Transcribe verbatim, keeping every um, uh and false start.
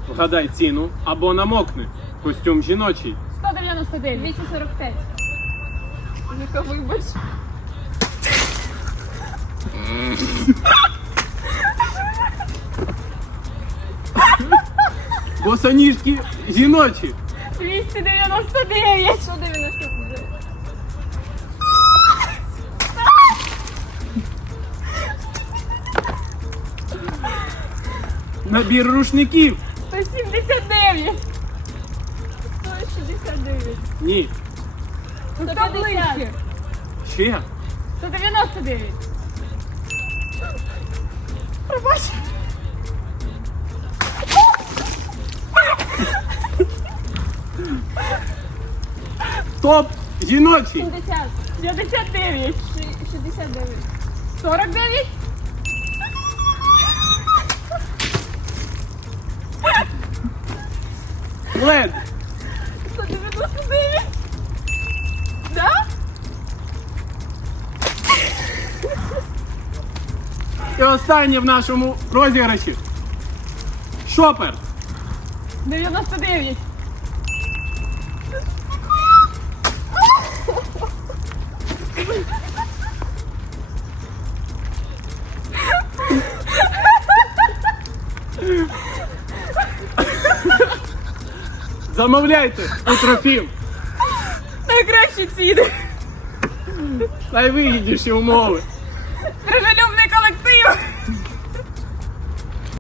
Вгадай ціну або намокни. Костюм жіночий. сто дев'яносто дев'ять. двісті сорок п'ять. Віка, вибач. Босоніжки жіночі. двісті дев'яносто дев'ять. сто дев'яносто дев'ять. Набір рушників. сто сімдесят дев'ять. сто шістдесят дев'ять. Ні. Ну, сто хто п'ятдесят. ближче? Ще. сто дев'яносто дев'ять. Пробач. Топ жіночий. сімдесят. п'ятдесят дев'ять. Ши- шістдесят дев'ять. сорок дев'ять. Лед. сто дев'яносто дев'ять. Да? І останнє в нашому розіграші. Шопер. дев'яносто дев'ять. Замовляйте у Трофім. Найкращі ціни. Найвигідніші умови.